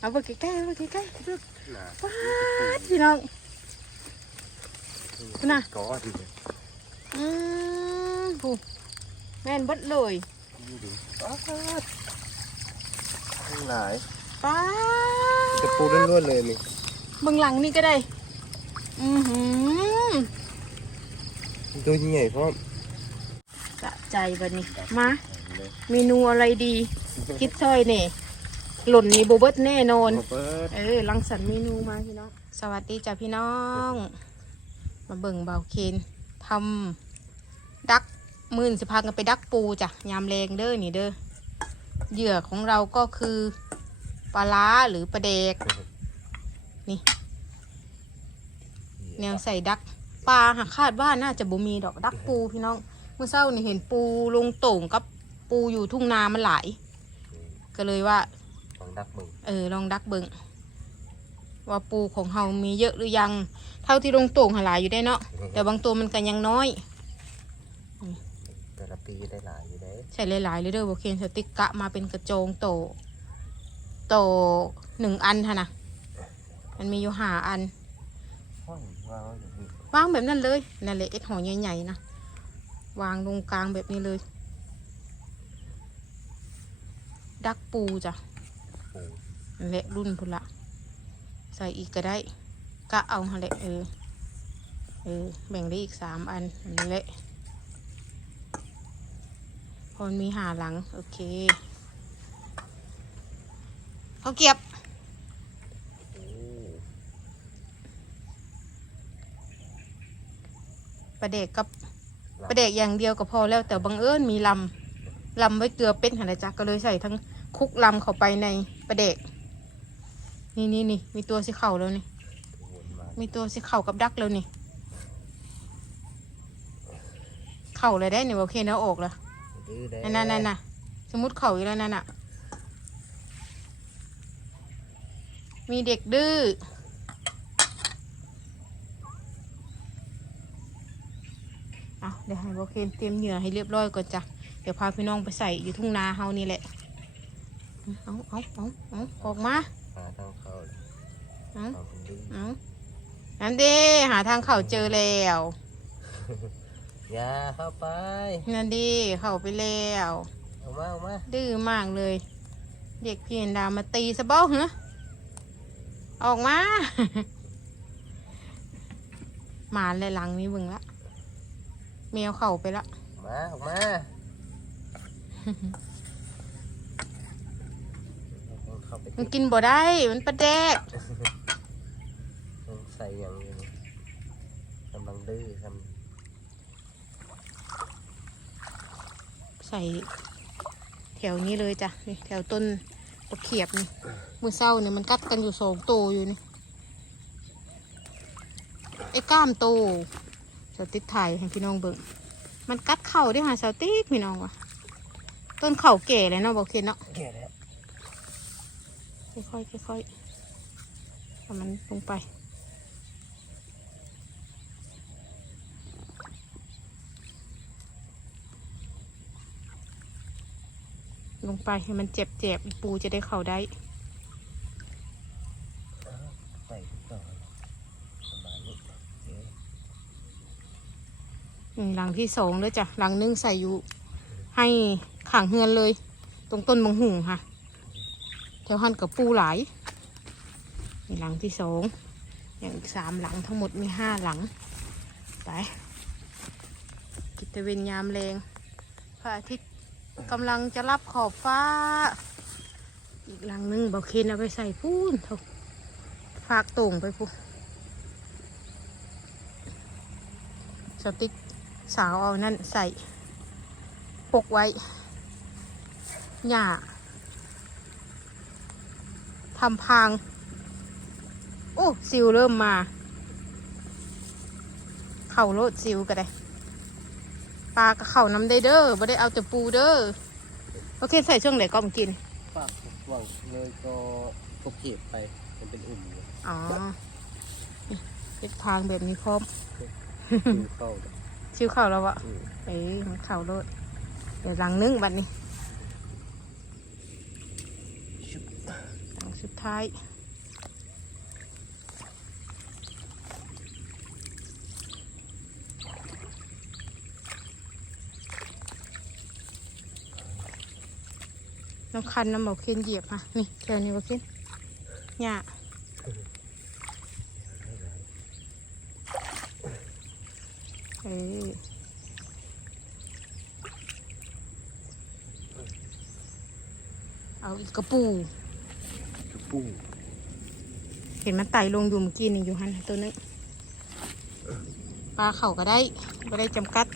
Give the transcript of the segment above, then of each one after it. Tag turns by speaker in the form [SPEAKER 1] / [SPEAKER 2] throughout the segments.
[SPEAKER 1] เอาไปใกล้ๆเอาไปใกล้ๆ
[SPEAKER 2] หนา
[SPEAKER 1] ป๊าดพี่น้องน่ะ
[SPEAKER 2] ก็ดีเลย
[SPEAKER 1] อืมผู้แม่นเบดเลย
[SPEAKER 2] ดูดิป๊าดทั้งหลาย
[SPEAKER 1] ป้าด
[SPEAKER 2] จะปูล้วนๆเลยนี่
[SPEAKER 1] เบื้องหลังนี่ก็ได้ อือหือ
[SPEAKER 2] ตัวใหญ่พร้อม
[SPEAKER 1] กะใจบัดนี้มา เมนูอะไรดี คิดซอยเนี่ย หล่นนี่โบเบิดแน่นอน
[SPEAKER 2] เปิด
[SPEAKER 1] เออรังสรรค์เมนูมาพี่น้อง สวัสดีจ้ะพี่น้อง มาเบิ่งเบาเคนทำดักมื่นสิพากันไปดักปูจ้ะยามแรงเด้อนี่เด้อเหยื่อของเราก็คือปลาล้าหรือปลาเดก นี่ แนวใส่ดักปลาหากคาดว่าน่าจะบ่มีดอกดักปูพี่น้องเมื่อเช้านี่เห็นปูลงโต่งกับปูอยู่ทุ่งนามันหลาย ก็เลยว่า
[SPEAKER 2] ลอง ดักมึง
[SPEAKER 1] เออลองดักเบิงว่าปูของเฮามีเยอะหรือยัง เท่าที่ลงโต่งหาหลายอยู่ได้เนาะแต่บางตัวมันก็ยังน้อย
[SPEAKER 2] แต่ละปีได้หลายอยู่ได้
[SPEAKER 1] ใส่หลายๆเลยเด้อโบเคนสติกกะมาเป็นกระโจงโต โตหนึ่งอันค่ะนะมันมีอยู่หาอัน
[SPEAKER 2] ห้องว้าวอย่างนี้
[SPEAKER 1] วางแบบนั้นเลยนั่นแหละเอ็ดหอใหญ่ๆนะวางตรงกลางแบบนี้เลย ดักปูจ้ะ
[SPEAKER 2] ปู
[SPEAKER 1] นั่นแหละรุ่นพุ่นละใส่อีกก็ได้กะเอาหั่นแหละเออเออแบ่งได้อีกสามอันนั่นแหละพอนมีหาหลัง โอเคเขาเก็บประเด็กกับประเด็กอย่างเดียวก็พอแล้วแต่บังเอิญมีลำลำไว้เกลือเป็นหันนะจ๊ะก็เลยใส่ทั้ง คุกลำเข้าไปในประเด็ก นี่นี่นี่มีตัวสีเข่าแล้วนี่
[SPEAKER 2] มี
[SPEAKER 1] ตัวสีเข่ากับดักแล้วนี่ เข่าเลยได้เนี่ยโอเคเนะออกแล้วนั่นนั่นนั่นนะสมมติเข่าอีกแล้วนั่นน่ะ มีเด็กดื้อเอาเดี๋ยวให้โอเคนเตรียมเหยื่อให้เรียบร้อยก่อนจ้ะ เดี๋ยวพาพี่น้องไปใส่อยู่ทุ่งนาเฮานี่แหละ เอาเอาเอาเอาออกมา
[SPEAKER 2] หาทางเข้าเลย
[SPEAKER 1] เอา
[SPEAKER 2] เอาเป็นดื้อ
[SPEAKER 1] เอานั่นเด้หาทางเข้าเจอแล้ว
[SPEAKER 2] อย่าเข้าไป
[SPEAKER 1] นั่นดีเข้าไปแล้ว
[SPEAKER 2] เอามาเอามา
[SPEAKER 1] ดื้อมากเลย เด็กพี่เห็นดามาตีซะเบ้าเหรอออกมาหมาเลยหลังนี้เบึงละแมวเข่าไปละ
[SPEAKER 2] มาออกมาเอาเข้าไป
[SPEAKER 1] มัน
[SPEAKER 2] ที่
[SPEAKER 1] กินบ่ได้ มันประแดก
[SPEAKER 2] ต้องใส่อย่างนี้กำลังดื้อครับ
[SPEAKER 1] ใส่แถวนี้เลยจ้ะนี่แถวต้นตะเขียบนี่มือเศร้าเนี่ยมันกัดกันอยู่สองตัวอยู่นี่ไอ้ก้ามโตสาวติ๊กถ่ายให้พี่น้องเบิ่งมันกัดเข่าได้หาสาวติ๊กพี่น้องวะต้นเข่าแก่เลยเนาะบอกเคนเนาะ
[SPEAKER 2] แก่แล้ว
[SPEAKER 1] ค่อยๆค่อยๆเอามันลงไป ลงไปให้มันเจ็บๆปูจะได้เข้าได้หลังที่สองเลยจ้ะหลังหนึงใส่อยู่ให้ขังเฮือนเลย ตรงต้นมังหุงค่ะ แถวหันกับปูหลายนี่หลังที่สองอย่างอีกสามหลังทั้งหมดมีห้าหลัง ไป กิตเวนยามแรงพระอาทิตย์กำลังจะรับขอบฟ้า อีกหลังหนึงบอกเคนเอาไปใส่พูนเถอะฝากต่งไปพูสติ๊กสาวเอานั่นใส่ ปกไว้หญ้าำพาง โอ้ซิวเริ่มมา เข่าโลดซิวก็ได้ ปลาก็เข่าน้ำได้เด้อไม่ได้เอาแต่ปูเด้อ โอเคใส่ช่วงไหนก็มากิน
[SPEAKER 2] ปากหวังเลยก็พกเก็บไป มันเป็นอุ่มอยู่
[SPEAKER 1] อ๋อนี่เป็นทางแบบนี้พร้อม
[SPEAKER 2] คือเข้าเลย
[SPEAKER 1] ชิวเข่าแล้วอะ
[SPEAKER 2] อืม
[SPEAKER 1] เอ้ยมันเข่าโลด เดี๋ยวหลังนึ่งบัดนี้
[SPEAKER 2] ชุบ
[SPEAKER 1] หลัง สุดท้าย น้ำคันน้ำบอกเคียนเหยียบค่ะนี่แถวนี้บอกเคียนหญ้าเออเอาอีกกระปู
[SPEAKER 2] ปู
[SPEAKER 1] เห็นมันไต่ลงอยู่เมื่อกี้นี่อยู่หันตัวนึงปลาเข่าก็ได้ไม่ได้จำกัด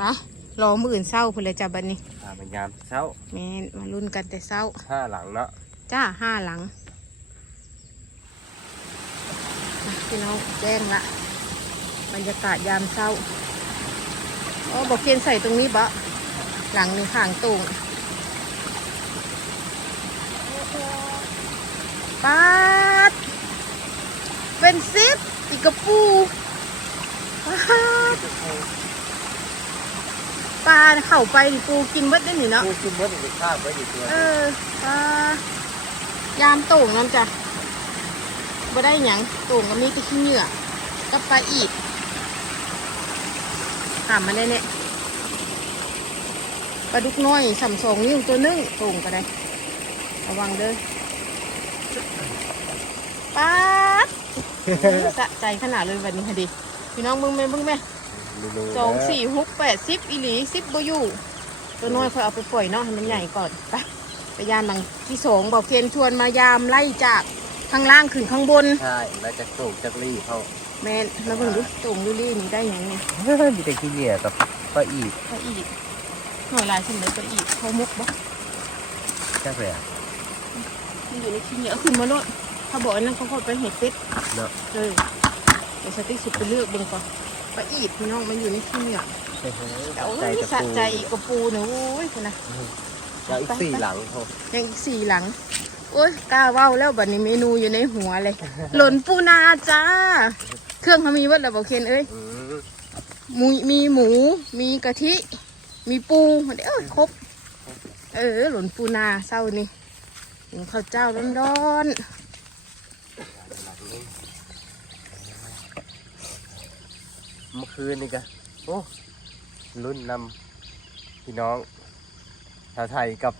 [SPEAKER 1] ปะรอมืออื่นเศร้าเพื่อเลยจับบันนี้
[SPEAKER 2] พามันยามเช้า
[SPEAKER 1] แม่นมาลุ้นกันแต่เศร้า
[SPEAKER 2] ห้าหลังเนาะ
[SPEAKER 1] จ้าห้าหลังอะพี่น้องแจ้งละบรรยากาศยามเช้าอ๋อบอกเพียนใส่ตรงนี้บะหลังหนึ่งข้างตรง ปาด เป็นซิปอีกกระปูปาดปลาเข้าไปนี่ปูกินเบิดได้หนิเนาะ
[SPEAKER 2] ปูขึ้นเมื่อถึงข้าวไว้ดีตัว
[SPEAKER 1] เออปลายามโต่งนั่นจ้ะบ่ได้หยังโต่งก็มีแต่ขี้เหงื่อกับปลาอีดถามมาได้เนี่ยปลาดุกน้อยสามสองนิ้วตัวหนึงโต่งก็ได้ ระวังเด้อ ป๊าดสะใจขนาดเลยวันนี้ค่ะดิพี่น้องมึงแม่มึงแม่สองสี่หกแปดสิบอีหลีสิบบอยู่ตัวน้อยค่อยเอาไปปล่อยเนาะให้มันใหญ่ก่อนไปไปยามหลังที่สองบอกเพียนชวนมายามไล่จากข้างล่างขึ้นข้างบน
[SPEAKER 2] ใช่แล้วจะสูงจากรีเขา
[SPEAKER 1] แม่นมาเบิ่งดูตรงดูรี่นี่ได้หยังไง
[SPEAKER 2] มีแต่ขี้เหนียกับก็อีก
[SPEAKER 1] ปลาอีกหน่อยลายสมัยปลาอีกเขามุกบ่
[SPEAKER 2] จักเลยอะ
[SPEAKER 1] มันอยู่ในขี้เหนียวขึ้นมาโลด ถ้าบอกอันนั้นเขาก็ไปเห็ดเป็ด
[SPEAKER 2] เนาะ
[SPEAKER 1] เลยเดี๋ยวสติ๊กสุดไปเลือกเบิ่งก่อนปลาอีกพี่น้องมันอยู่ในขี้เหนียวแต่โอ้ยสะใจอีกกระปูเนี่ยโอ้ยคุณนะ
[SPEAKER 2] แล้วอีกสี่หลังเขา
[SPEAKER 1] ยังอีกสี่หลังโอ้ยกล้าเว้าแล้วบัดนี้เมนูอยู่ในหัวเลย หล่นปูนาจ้า เครื่องเขามีวัดระบอกเคนเอ้ย
[SPEAKER 2] อืม
[SPEAKER 1] หมูมีหมู มีกะทิ มีปูเดี๋ยวครบ เออ หล่นปูนาเศร้านี่กินข้าวเจ้าร้อน
[SPEAKER 2] หลังนึง เมื่อคืนนี่กะโอ้รุ่นนำพี่น้องชาวไทยกับ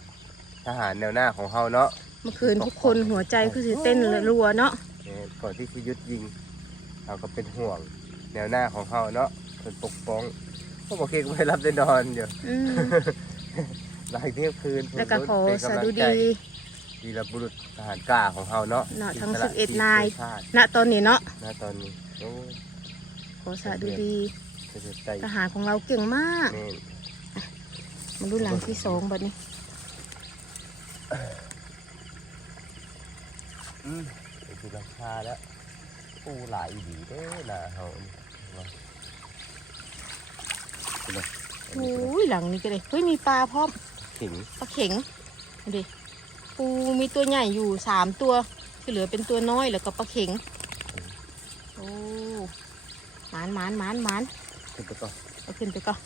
[SPEAKER 2] ทหารแนวหน้าของเฮาเนาะ
[SPEAKER 1] ๆเมื่อคืนทุกคนหัวใจคือสิเต้นรัวๆเนาะ
[SPEAKER 2] เอ่อก่อนที่จะยุดยิงเราก็เป็นห่วงแนวหน้าของเขาเนาะเป็นปกป้องก็บอกเองไม่รับได้นอนอยู่
[SPEAKER 1] อืม
[SPEAKER 2] หลายเที่ยงคืน
[SPEAKER 1] แล้วก็ขอ
[SPEAKER 2] เป็น
[SPEAKER 1] สากำ
[SPEAKER 2] ลัง
[SPEAKER 1] ดุ
[SPEAKER 2] ใจ
[SPEAKER 1] ดี
[SPEAKER 2] วีรบุรุษทหารกล้าของเขาเนาะ
[SPEAKER 1] เนาะทั้ง
[SPEAKER 2] สละ
[SPEAKER 1] 11นาย
[SPEAKER 2] ชีวิตเพื่อชาติ
[SPEAKER 1] ณตอนนี้เนาะ
[SPEAKER 2] ณตอนนี้โอ้ย
[SPEAKER 1] ขอสาดุดี
[SPEAKER 2] เสียใจ
[SPEAKER 1] ทหารของเราเก่งมาก
[SPEAKER 2] แน่น
[SPEAKER 1] มาดูหลังที่สองบัดนี้
[SPEAKER 2] อืมเป็นคือราคาแล้วปูหลายดีเด้อหนาเฮานี่ว่าเป็นไงอัน
[SPEAKER 1] โอ้
[SPEAKER 2] นี้เป็น
[SPEAKER 1] ยหลังนี้ก็เลยเฮ้ยมีปลาพร้อม
[SPEAKER 2] ขิง
[SPEAKER 1] ปลาเข็งดูดิปูมีตัวใหญ่อยู่สามตัวที่เหลือเป็นตัวน้อยแล้วก็ปลาเข็งโอ้ หมานหมานหมานหมาน
[SPEAKER 2] ขึ้นไปก่อน
[SPEAKER 1] เอาขึ้นไปก่อน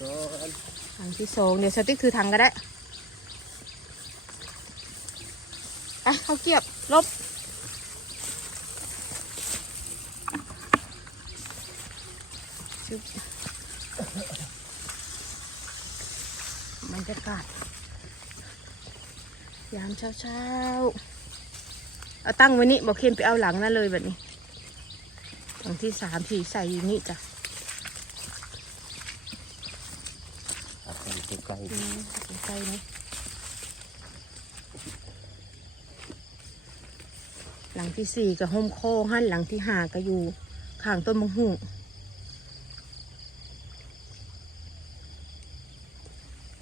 [SPEAKER 2] ก่อน
[SPEAKER 1] หลังที่สองเดี๋ยวสติ๊กถือถังก็ได้ไปเขาเกียบลบชึบบรรยากาศยามเช้าเช้าๆเอาตั้งไว้นี่บอกเคนไปเอาหลังนั่นเลยแบบนี้ หลังที่สามที่ใส่อยู่นี่จ้ะ
[SPEAKER 2] ครับอยู่ใกล้ๆ
[SPEAKER 1] อืมใส่นี่หลังที่สี่กับโฮมโคหันหลังที่ห้าก็อยู่ข้างต้นมะฮุ่ง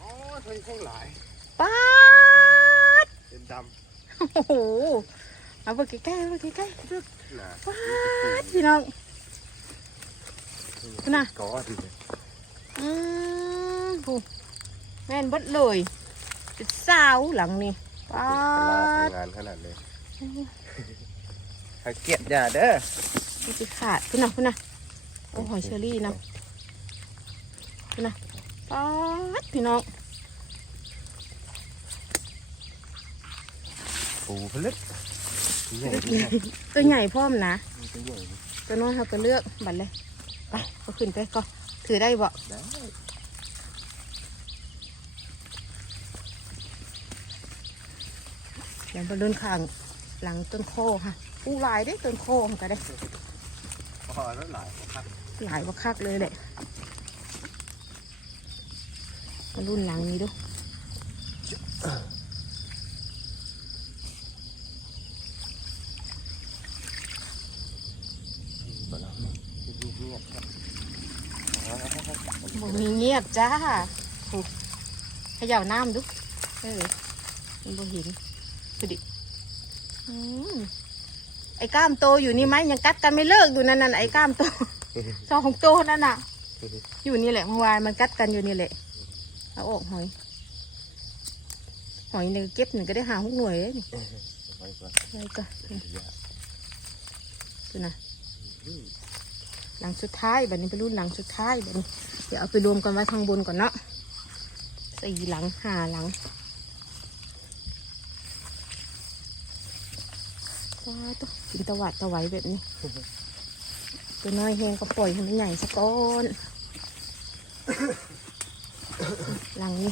[SPEAKER 2] อ๋อทนข้างหลาย
[SPEAKER 1] ป๊าด
[SPEAKER 2] เป็นด
[SPEAKER 1] โอ้โห เอาไปใกล้ๆเอาไปใกล้ๆดูำ
[SPEAKER 2] หนา
[SPEAKER 1] ป๊าดพี่น้องน่ะ
[SPEAKER 2] ก้อนเลย
[SPEAKER 1] อืมโหแม่นเบดเลยเป็นสาวหลังนี่ป๊า
[SPEAKER 2] เวลา
[SPEAKER 1] ด
[SPEAKER 2] ทำงานขนาดเลยให้เกียรติอย่าเด้อ
[SPEAKER 1] นี่จะขาดพี่น้องพี่น้องโอ้หอยเชอรี่นะพี่น้องป๊าดพี่น้อง
[SPEAKER 2] ปูผลึก ตัวใหญ่
[SPEAKER 1] พร้อมนะ
[SPEAKER 2] ตัวใหญ่
[SPEAKER 1] ตัวน้อยเขาก็เลือกบัดเลยไปก็ขึ้นไปก็ถือได้บ่เดี๋ยวมาเดินข้างหลังต้นโคค่ะปูหลายได้ต้นโคมันก็ได้
[SPEAKER 2] ลหลายครับ
[SPEAKER 1] หลายว่าคักเลยแหละมารุ่นหลังนี้ดู
[SPEAKER 2] บ่แล้วเงียบๆครับอ๋อ
[SPEAKER 1] บ่มีเงียบจ้าถูกขย่าน้ำดู เออมันบ่เห็นดูดิอืมไอ้กล้ามโตอยู่นี่ไหมยังกัดกันไม่เลิกอยู่นั่นน่ะไอ้กล้ามโตสองโตนั่นน่ะ อยู่นี่แหละเมื่อวานมันกัดกันอยู่นี่แหละเอาออกหอยหอยเนี่ยเก็บหนึ่งก็ได้หาหกหน่วยเลยนี่
[SPEAKER 2] ไว้ก่อน
[SPEAKER 1] แล้วก็
[SPEAKER 2] เดี๋ยว
[SPEAKER 1] ดูนะหลังสุดท้ายแบบนี้เป็นรุ่นหลังสุดท้ายแบบนี้เดี๋ยวเอาไปรวมกันไว้ข้างบนก่อนเนาะสี่หลังห้าหลังว้าตัวกินตะวัดตะไหวแบบนี้ ตัวน้อยแหงก็ปล่อยให้มันใหญ่สักก้อนหลังนี้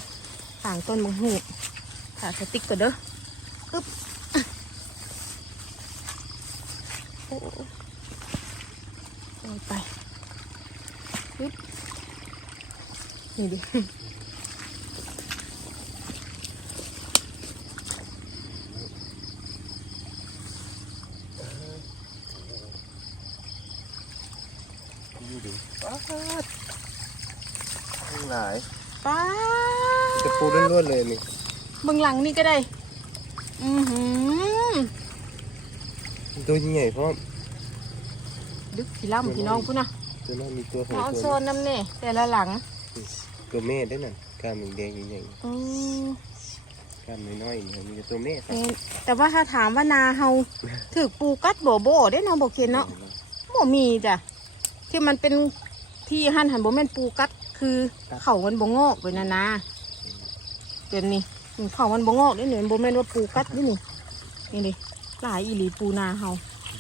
[SPEAKER 1] ห่างต้นมังหูขาสติ๊กก่อนเด้ออึ๊บโอ้โอ้โอ้ยไปอึ๊บ นี่ดิ
[SPEAKER 2] ดูดิป๊าดทั้งหลาย
[SPEAKER 1] ป้า
[SPEAKER 2] จะปูล้วนๆเลยนี่
[SPEAKER 1] เบื้องหลังนี่ก็ได้ อือหือ
[SPEAKER 2] ตัวใหญ่พร้อม
[SPEAKER 1] ดึกพี่ล่ำพี่น้องพุ่นนะ
[SPEAKER 2] ตัวนั้นมีตัวของ
[SPEAKER 1] เอาโซ
[SPEAKER 2] ตัวน
[SPEAKER 1] น้ำเน่แต่ละหลัง
[SPEAKER 2] ตัวแม่ได้นั่นกล้ามแดงๆใหญ่
[SPEAKER 1] อืม
[SPEAKER 2] ๆกล้ามน้อยๆนี่มีแต่ตัวแม่ครับ
[SPEAKER 1] แม่นแต่ว่าถ้าถามว่านาเฮาถือปูกัดโบโบได้เนาะบอกเคนเนาะบ่มีจ้ะที่มันเป็นที่หั่นหันบ่แม่นปูกัดคือเขามันบ่งอกไว้นะนาเดี๋ยวนี้อืมเขามันบ่งอกได้เนี่ยบ่แม่นว่าปูกัดนี่นี่นี่ดิหลายอีหลีปูนาเฮา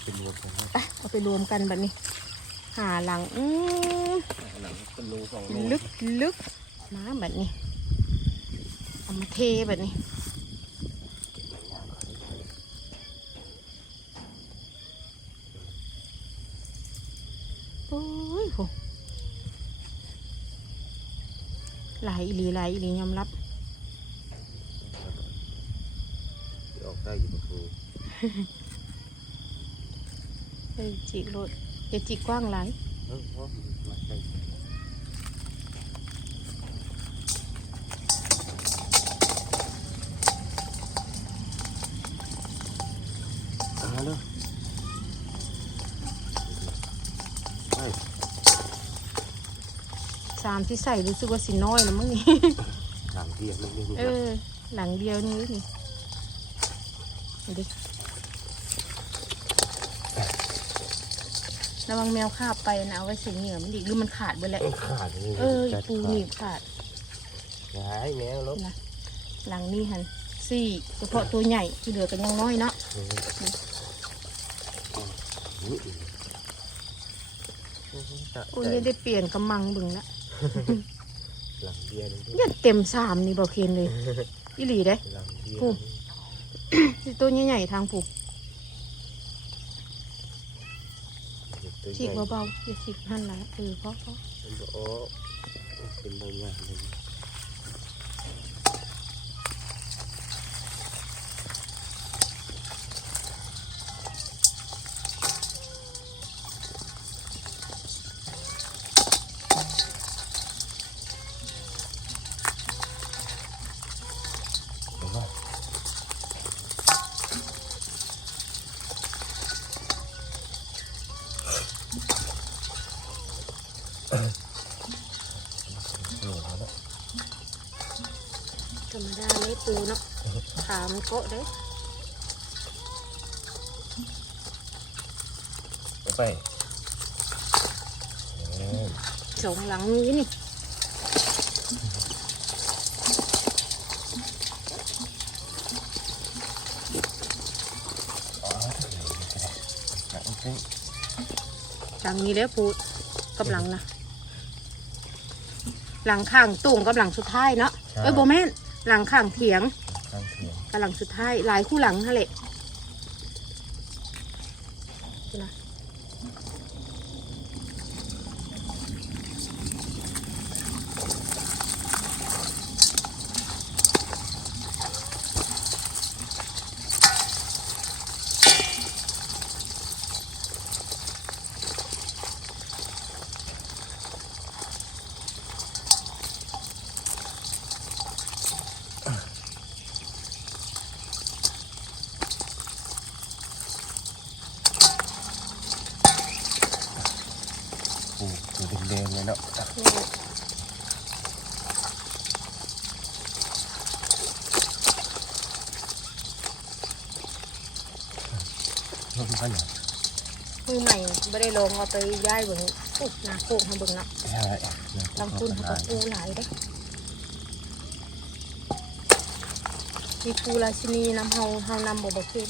[SPEAKER 2] เป็นรวมกันนะ
[SPEAKER 1] ไปเอาไปรวมกันบัดนี้หาหลังอืม
[SPEAKER 2] หลังเป็นรูสองรู
[SPEAKER 1] ลึกลึก มาแบบนี้เอามาเทแบบนี้โอ้ยโหหลายอีหลีหลายอีหลียอมรับ
[SPEAKER 2] ออกได้อยู่ประตู
[SPEAKER 1] เฮ้ยจิกรถอย่าจิกกว้างหลาย
[SPEAKER 2] เออพร้อมมาได้า
[SPEAKER 1] มที่ใส่รู้สึกว่าสิน้อยแล้วมั้งนี่
[SPEAKER 2] หลังเดียวมันยัง
[SPEAKER 1] เออ หลังเดียวนี่นี่ดูดิระวังแมวคาบไปนะเอาไว้เสียเหงื่อมันดิหรือมันขาดไปแล้ว
[SPEAKER 2] เออขาดเลย
[SPEAKER 1] เอออีปูหนีบขาด
[SPEAKER 2] ย้ายแมวลบ
[SPEAKER 1] นะหลังนี้หันสี่เฉพาะตัวใหญ่ที่เหลือกันยังน้อยเนาะ
[SPEAKER 2] เอออุ้ย
[SPEAKER 1] โอ้ยยังได้เปลี่ยนกำมังบึงละ
[SPEAKER 2] หลังเดียวนึง
[SPEAKER 1] ยันเต็มสามนี่บอกเคนเลยอีหลีเด้
[SPEAKER 2] หลังเดียว
[SPEAKER 1] ปูที่ตัวใหญ่ๆทางผูกฉีกเบาๆอย่าฉีกหั่นละเออเพราะเพราะ
[SPEAKER 2] มันจะโอ้เป็นบางอย่างเลย
[SPEAKER 1] ปูเนาะขามโกะเด้
[SPEAKER 2] ไป
[SPEAKER 1] สองหลังนี้นี่หลังนี้แล้วปูกับหลังนะ หลังข้างตุ่งกับหลังสุดท้ายเนาะเอ้ยโบแมน หลังข้างเถียง
[SPEAKER 2] ข้างเถียง
[SPEAKER 1] กับหลังสุดท้ายหลายคู่หลังนั่นแหละนะ
[SPEAKER 2] โอ้ตัวแดงๆเลยเนาะลงไปหน่อย
[SPEAKER 1] มือใหม่ ไม่ได้ลงเอาไปย้ายเบิ่งอุ๊ยนาโค้งให้เบิ่งเนาะ
[SPEAKER 2] ใช่
[SPEAKER 1] ลำตุนเขาก็ปูหลายเด้มีปูราชินีนำเฮาเฮานำบ่บ่ขึ้น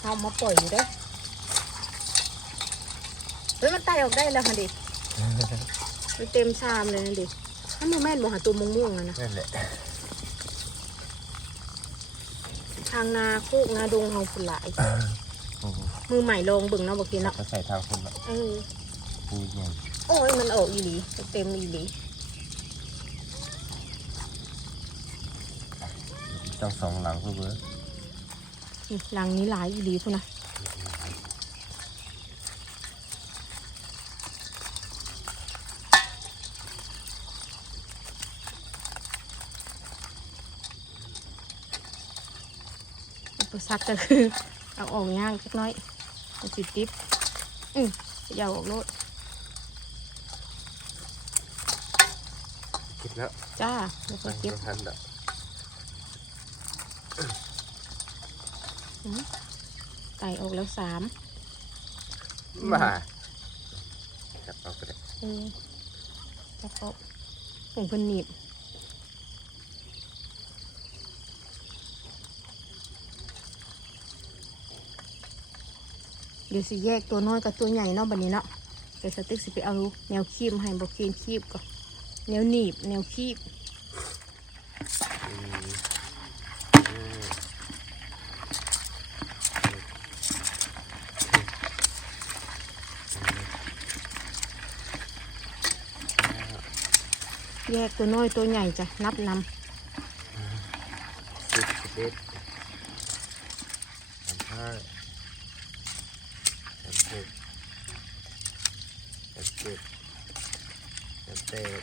[SPEAKER 1] เฮามาปล่อยอยู่เด้เฮ้ยมันไต่ออกได้แล้วค่ะดิมันเต็มชามเลยนั่นดิถ้ามันแม่นบ่หาตัวม่วงๆอะนะ
[SPEAKER 2] นั่นแหละ
[SPEAKER 1] ทางนาโคกนาดงเฮาฝุ่นหลาย มือใหม่ลองเบิ่งเนาะบ่คิดเนาะ
[SPEAKER 2] ก็ใส่ทางคนละ
[SPEAKER 1] เออ
[SPEAKER 2] ปูใหญ่
[SPEAKER 1] โอ้ยมันออกอีหลีเต็มอีหลี
[SPEAKER 2] ต้องสองหลังเพื่อเบอร์
[SPEAKER 1] นี่หลังนี้หลายอีหลีพุ่นนะอุปสรรคก็คือเอาออกย่างสักหน้อยมัน สิติดอืมอยาวออกโลด
[SPEAKER 2] คิดแล้ว
[SPEAKER 1] จ้าแล้วก็
[SPEAKER 2] ไม่
[SPEAKER 1] เก็บ
[SPEAKER 2] ทันแล้ว
[SPEAKER 1] ไก่ออกแล้วสาม
[SPEAKER 2] มาจับเอาไปเลย
[SPEAKER 1] เออแล้วก็ผงเพิ่นหนีบ ดี๋ยวสิแยกตัวน้อยกับตัวใหญ่เนาะบัดนี้เนาะเดี๋ยวสติ๊กสิไปเอาแนวคีบให้บอกเคีนคีบก่อนแนวหนีบแนวคีบแยกตัวน้อยตัวใหญ่จ้ะนับน
[SPEAKER 2] สิบสิบเอ็ดสามห้า สามหกสามเจ็ดสามแปด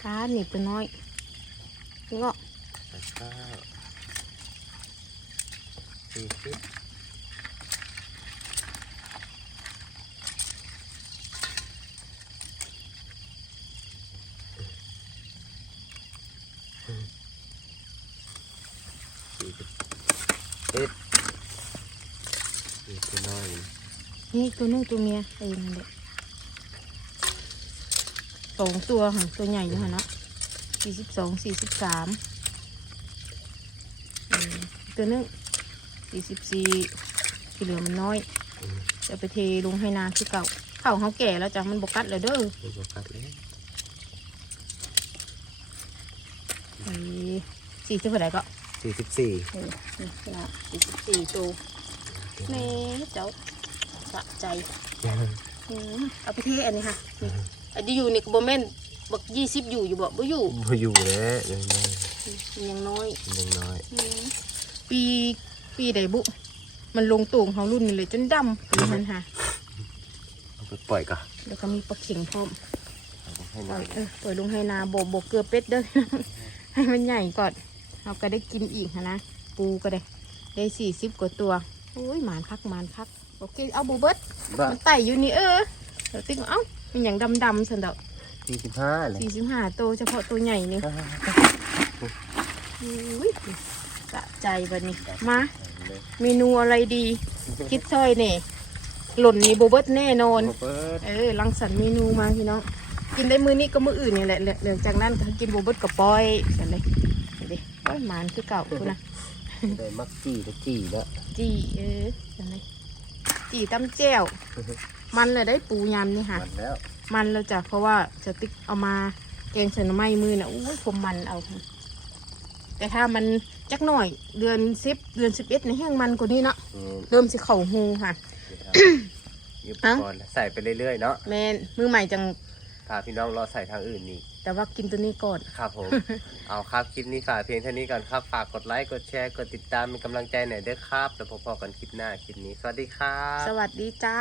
[SPEAKER 2] ำ
[SPEAKER 1] การหนีบตัวน้อยเงาะ
[SPEAKER 2] สามเก้าสี่สิบสี่สิบเอ็ดนี่ตัวน้อย
[SPEAKER 1] นี่ ตัวนึงตัวเมียเองนั่นแหละสองตัวค่ะตัวใหญ่อยู่ค่ะเนาะสี่สิบสองสี่สิบสามตัวนึงสี่สิบสี่ที่เหลือมันน้อย
[SPEAKER 2] อืม
[SPEAKER 1] จะไปเทลงให้นาคือเก่าข้าวเขาแก่แล้วจ้ะมันบกัดแล้วเด้อ
[SPEAKER 2] ไม่บอกกัดเลย
[SPEAKER 1] ไอ้สี่สิบเท่าไหร่ก็
[SPEAKER 2] สี่สิบสี่
[SPEAKER 1] เออนี่นะสี่สิบสี่ตัวแม่เจ้า สะใจอืมเอาไปเทอันนี้ค่ะนี่อันที่อยู่นี่ก็บ่แม่นบักยี่สิบอยู่อยู่บ่บ่อยู่
[SPEAKER 2] พออยู่แล้วยังน้อย
[SPEAKER 1] มันยังน้อย
[SPEAKER 2] ยังน้อย
[SPEAKER 1] อืมปีปีใดบุ มันลงตวงเขารุ่นนี่เลยจนดำปีมันค่ะ
[SPEAKER 2] เอาไปปล่อยก่อน
[SPEAKER 1] แล้วก็มีปลาเข็งพร้อม
[SPEAKER 2] เอาไปให้
[SPEAKER 1] ป
[SPEAKER 2] น้
[SPEAKER 1] ล่
[SPEAKER 2] อ
[SPEAKER 1] อยยเออปล่อยลงให้นาโบกโบกเกลือเป็ดเด้อให้มันใหญ่ก่อนเราก็ได้กินอีกค่ะนะปูก็ได้ได้สี่สิบกว่าตัว โอ้ยหมานคักหมานคัก โอเคเอาบูเบิด
[SPEAKER 2] บ้า
[SPEAKER 1] มันไต่อยู่นี่เออเดี๋ยวติ๊กเอ้ามันอย่างดำดำๆสันดอก
[SPEAKER 2] สี่สิบห้าเลย
[SPEAKER 1] สี่สิบห้าตัวเฉพาะตัวใหญ่นี่อุ้ยสะใจบัดนี้มาเมนูอะไรดี คิดซอยเนี่ยหล่นนี่โบเบิร์ตแน่นอน
[SPEAKER 2] เปิด
[SPEAKER 1] เออรังสรรค์เมนูมาพี่น้องกินได้มือนี้ก็มืออื่นนี่แหละเหลือเหลือจากนั้นก็กินโบเบิร์ตกับปอยกันเลยนี่ดิปอยหมานคือเก่าคุณนะ
[SPEAKER 2] ได้มักจี้ก็จี้แล้ว
[SPEAKER 1] จีเออกันเลย จีตำแจ่วมันเลยได้ปูยำนี่ค่ะ
[SPEAKER 2] มันแล้ว
[SPEAKER 1] มันแล้วจ้ะเพราะว่าจะติ๊กเอามาแกงใส่หน่อไม้มือน่ะอู้ยผมมันเอาค่ะแต่ถ้ามันจักหน่อยเดือนสิบเดือนสิบเอ็ดในแห้งมันกว่านี้เนาะ
[SPEAKER 2] อืม
[SPEAKER 1] เริ่มสิเข่าหูค่ะ
[SPEAKER 2] หยิบก่อนใส่ไปเรื่อยๆเนาะ
[SPEAKER 1] แมนมือใหม่จัง
[SPEAKER 2] พาพี่น้องรอใส่ทางอื่นนี่
[SPEAKER 1] แต่ว่ากินตัวนี้ก่อน
[SPEAKER 2] ครับผม เอาครับคลิปนี้ฝากเพียงเท่านี้ก่อนครับ ฝากกดไลค์ กดแชร์ กดติดตามเป็นกำลังใจหน่อยเด้อครับ แล้วพบกันคลิปหน้าคลิปนี้ สวัสดีครับ
[SPEAKER 1] สวัสดีจ้า